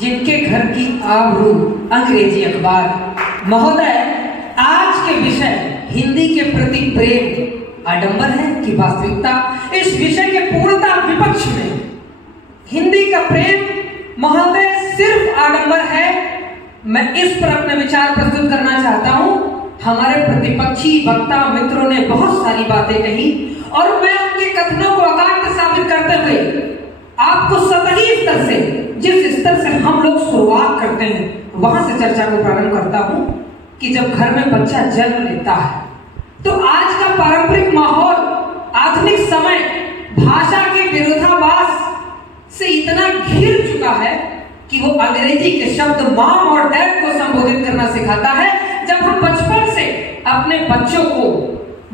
जिनके घर की आबरू अंग्रेजी अखबार। महोदय, आज के विषय हिंदी के प्रति प्रेम आडंबर है कि वास्तविकता, इस विषय के पूर्णता विपक्ष में हिंदी का प्रेम महोदय सिर्फ आडंबर है। मैं इस पर अपने विचार प्रस्तुत करना चाहता हूं। हमारे प्रतिपक्षी वक्ता मित्रों ने बहुत सारी बातें कही और मैं उनके कथनों को अकाट्य साबित करते हुए आपको सतही स्तर से, जिस स्तर से हम लोग शुरुआत करते हैं, वहां से चर्चा को प्रारंभ करता हूं कि जब घर में बच्चा जन्म लेता है तो आज का पारंपरिक माहौल, आधुनिक समय भाषा के विरोधाभास से इतना घिर चुका है कि वो अंग्रेजी के शब्द मॉम और डैड को संबोधित करना सिखाता है। जब हम बचपन से अपने बच्चों को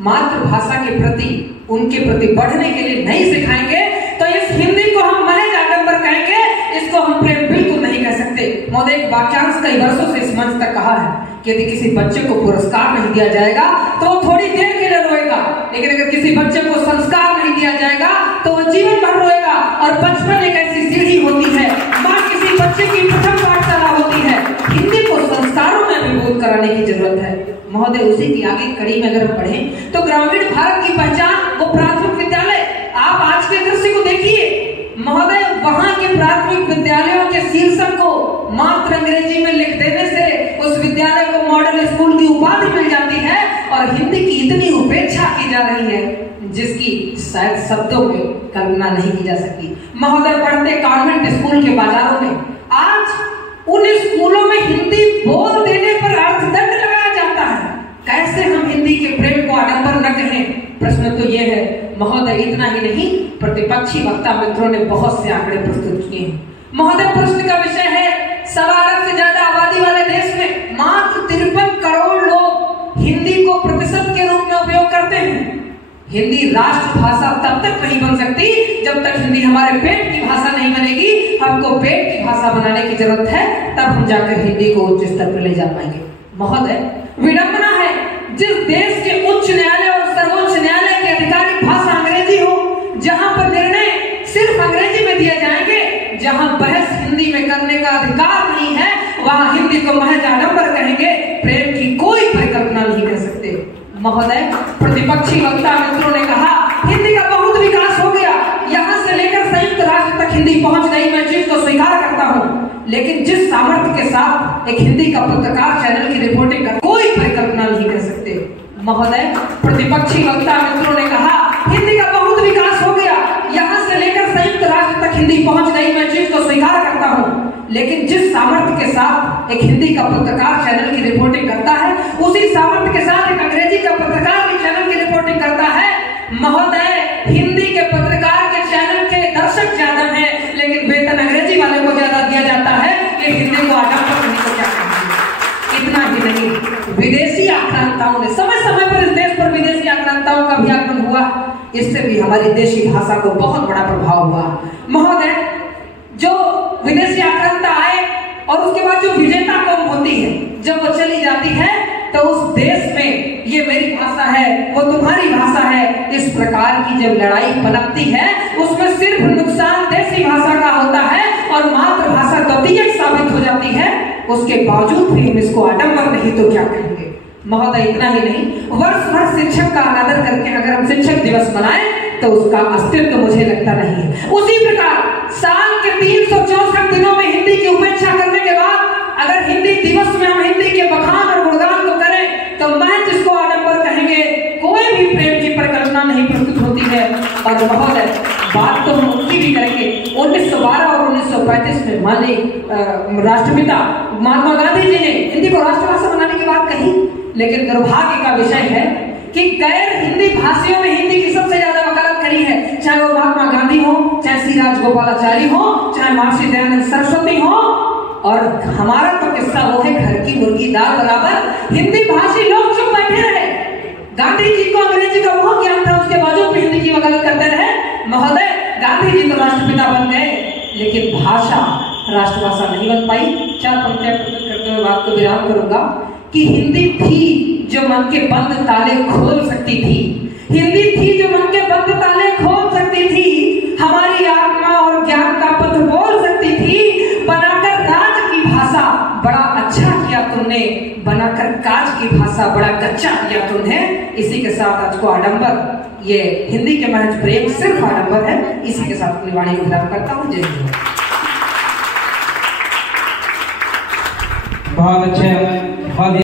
मातृभाषा के प्रति, उनके प्रति बढ़ने के लिए नहीं सिखाएंगे तो इस हिंदी को हम महज आडंबर कहेंगे, इसको हम प्रेम बिल्कुल नहीं कह सकते। महोदय, एक वाक्यांश कई वर्षों से इस मंच तक कहा है कि यदि किसी बच्चे को पुरस्कार नहीं दिया जाएगा तो वो थोड़ी देर के लिए रोएगा, लेकिन अगर किसी बच्चे को संस्कार नहीं दिया जाएगा तो वो जीवन भर रोएगा। और बचपन एक ऐसी सीढ़ी होती है, माँ किसी बच्चे की प्रथम पाठशाला होती है। हिंदी को संस्कारों में अभिभूत कराने की जरूरत है। महोदय, उसी की आगे कड़ी में अगर हम पढ़ें तो ग्रामीण भारत की पहचान वो प्राथमिक विद्यालय। आप आज के दृश्य को देखिए महोदय, वहां के प्राथमिक विद्यालयों के शीर्षक को मात्र अंग्रेजी में लिख देने से उस विद्यालय को मॉडल स्कूल की उपाधि मिल जाती है और हिंदी की इतनी उपेक्षा की जा रही है जिसकी शायद शब्दों में कल्पना नहीं की जा सकती। महोदय, पढ़ते कॉन्वेंट स्कूल के बाजारों में आज उन स्कूलों में हिंदी बोल देने पर अर्थदंड लगाया जाता है। कैसे हम हिंदी के प्रेम को आडंबर न कहें? प्रश्न तो यह है महोदय। इतना ही नहीं, प्रतिपक्षी वक्ता मित्रों ने बहुत से आंकड़े प्रस्तुत किए हैं। महोदय, प्रश्न का विषय है 1.25 अरब से ज्यादा आबादी वाले देश में मात्र 53 करोड़ लोग हिंदी को प्रतिशत के रूप में उपयोग करते हैं। हिंदी राष्ट्रभाषा तब तक नहीं बन सकती जब तक हिंदी हमारे पेट की भाषा नहीं बनेगी। हमको पेट की भाषा बनाने की जरूरत है, तब हम जाकर हिंदी को उच्च स्तर पर ले जा पाएंगे। महोदय, विडंबना है जिस देश के उच्च न्यायालय और सर्वोच्च न्यायालय की आधिकारिक भाषा अंग्रेजी हो, जहां पर निर्णय सिर्फ अंग्रेजी में दिए जाएंगे, जहां बहस हिंदी में करने का अधिकार नहीं है, वहां हिंदी को महज आडंबर कहेंगे, प्रेम की कोई परिकल्पना नहीं कर सकते। महोदय, प्रतिपक्षी वक्ता मित्रों ने कहा हिंदी का बहुत विकास हो गया, यहां से लेकर संयुक्त राष्ट्र तक हिंदी पहुंच गई। मैं चीज को स्वीकार करता हूं, लेकिन जिस सामर्थ्य के साथ एक हिंदी का पत्रकार चैनल की रिपोर्टिंग कर कोई परिकल्पना नहीं कर सकते। महोदय, प्रतिपक्षी वक्ता मित्रों ने कहा हिंदी का बहुत विकास हो गया, यहां से लेकर संयुक्त राष्ट्र तक हिंदी पहुंच गई। मैं चीज को स्वीकार करता हूं, लेकिन जिस सामर्थ्य के साथ एक हिंदी का पत्रकार चैनल की रिपोर्टिंग करता है, उसी सामर्थ्य के साथ एक अंग्रेजी का पत्रकार भी चैनल की रिपोर्टिंग करता है। महोदय, हिंदी के पत्रकार के चैनल के दर्शक ज्यादा हैं, लेकिन वेतन अंग्रेजी वाले को ज्यादा दिया जाता है। ये हिंदी को आडंबर करने को क्या कहेंगे? इतना ही नहीं, विदेशी आक्रांताओं ने समय समय पर इस देश पर विदेशी आक्रांताओं का भी आगमन हुआ, इससे भी हमारी देशी भाषा को बहुत बड़ा प्रभाव हुआ। महोदय, जो विदेशी आक्रांता आए और उसके बाद जो विजेता कौम होती है, जब वो चली जाती है तो उस देश में ये मेरी भाषा है, वो तुम्हारी भाषा है, इस प्रकार की जब लड़ाई पनपती है, उसमें सिर्फ नुकसान देशी भाषा का होता है और मातृभाषा द्वितीयक साबित हो जाती है। उसके बावजूद भी हम इसको आडंबर नहीं तो क्या कहेंगे? महोदय, इतना ही नहीं, वर्ष भर शिक्षक का अनादर करके अगर हम शिक्षक दिवस मनाएं तो उसका अस्तित्व मुझे लगता नहीं है। उसी प्रकार साल के 364 दिनों में हिंदी की उपेक्षा करने के बाद अगर हिंदी दिवस में हम हिंदी के बखान और गुणगान को करें तो महज इसको आडंबर कहेंगे, कोई भी प्रेम की परिकल्पना नहीं प्रस्तुत होती है। और महोदय, बात तो हम उनकी भी करेंगे। 1912 और 1935 में माननीय राष्ट्रपिता महात्मा गांधी जी ने हिंदी को राष्ट्रभाषा बनाने की बात कही, लेकिन दुर्भाग्य का विषय है कि गैर हिंदी भाषियों ने हिंदी की सबसे ज्यादा वकालत करी है, चाहे वो महात्मा गांधी हो, चाहे श्री राजगोपालाचारी हो, चाहे महर्षि दयानंद सरस्वती हो। और हमारा तो किस्सा वो है घर की मुर्गी दाल बराबर। हिंदी भाषी लोग चुप बैठे रहे, गांधी जी को अंग्रेजी का बहुत ज्ञान था, उसके बावजूद भी हिंदी की वकालत करते रहे। महोदय, गांधी जी तो राष्ट्रपिता बन गए, लेकिन भाषा राष्ट्रभाषा नहीं बन पाई। 4 पंक्तियां प्रस्तुत करते हुए बात को विराम करूंगा कि हिंदी थी जो मन के बंद ताले खोल सकती थी, हिंदी थी जो मन के बंद ताले खोल सकती थी, हमारी आत्मा और ज्ञान का पथ बोल सकती थी, बनाकर तुमने बनाकर काज की भाषा बड़ा कच्चा किया तुमने। इसी के साथ आज को आडंबर, ये हिंदी के महज प्रेम सिर्फ आडंबर है। इसी के साथ अपनी वाणी को विराम करता हूँ। जय हिंद। बहुत अच्छे, बहुत